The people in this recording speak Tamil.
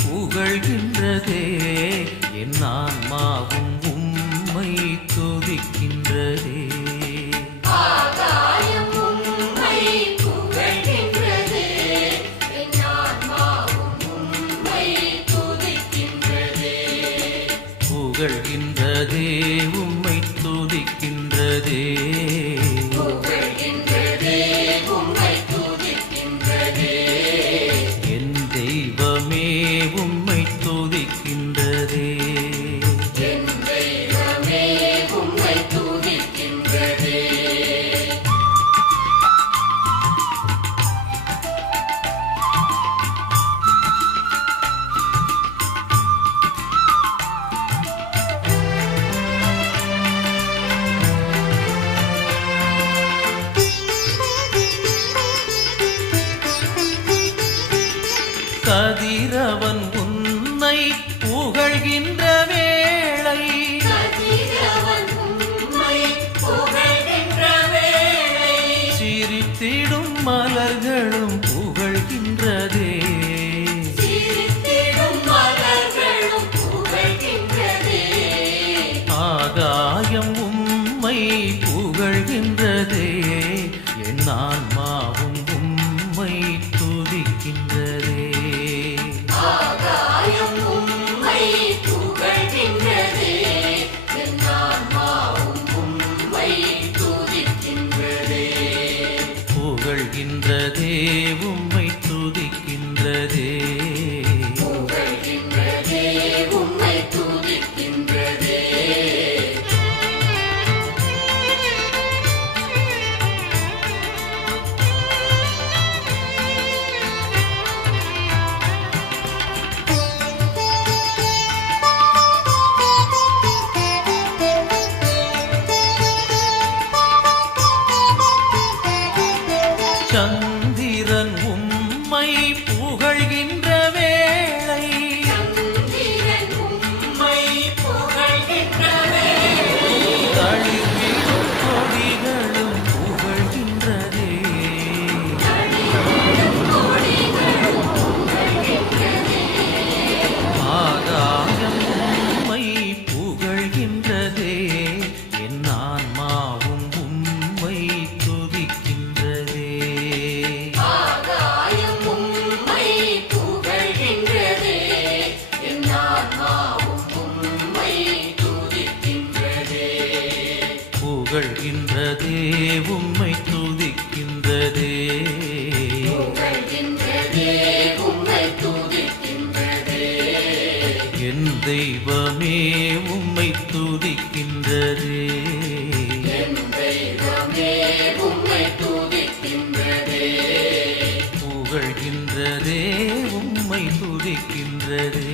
புகழ்கின்றதே என் ஆன்மாவும் உம்மை துதிக்கின்றதே. ஆகாயம் உம்மை புகழ்கின்றதே என் ஆன்மாவும் உம்மை துதிக்கின்றதே. புகழ்கின்றதே உம்மை துதிக்கின்றதே. புகழ்கின்றதே உம்மை துதிக்கின்றதே. என் தெய்வமே உம்மை துதிக்கின்றதே. என் தெய்வமே உம்மை துதிக்கின்றதே. கதிரவன் உன்னை புகழ்கின்ற வேளை கதிரவன் உம்மை புகழ்கின்ற வேளை சிரித்திடும் மலர்களும் புகழ்கின்றதே. சிரித்திடும் மலர்களும் புகழ்கின்றதே. ஆகாயம் உம்மை புகழ்கின்றதே என் ஆன்மாவும் உம்மை துதிக்கின்றதே. ஆகாயம் உம்மை புகழ்கின்றதே என் ஆன்மாவும் உம்மை துதிக்கின்றதே. புகழ்கின்றதே உம்மை துதிக்கின்றதே. புகழ்கின்றதே உம்மை துதிக்கின்றதே. சந்திரன் உம்மை புகழ்கின்ற வேளை சந்திரன் உம்மை புகழ்கின்ற வேளை தளிர்விடும் கொடிகளும் புகழ்கின்றதே. கொடிகளும் புகழ்கின்றதே. ஆகாயம் உம்மை புகழ்கின்றதே என் ஆன்மாவும் உம்மை துதிக்கின்றதே. ஆகாயம் உம்மை புகழ்கின்றதே என் ஆன்மாவும் உம்மை துதிக்கின்றதே. புகழ்கின்றதே உம்மை துதிக்கின்றதே. புகழ்கின்றதே உம்மை துதிக்கின்றதே. என் தெய்வமே உம்மை துதிக்கின்றதே. என் தெய்வமே உம்மை துதிக்கின்றதே. புகழ்கின்றதே உம்மை துதிக்கின்றதே.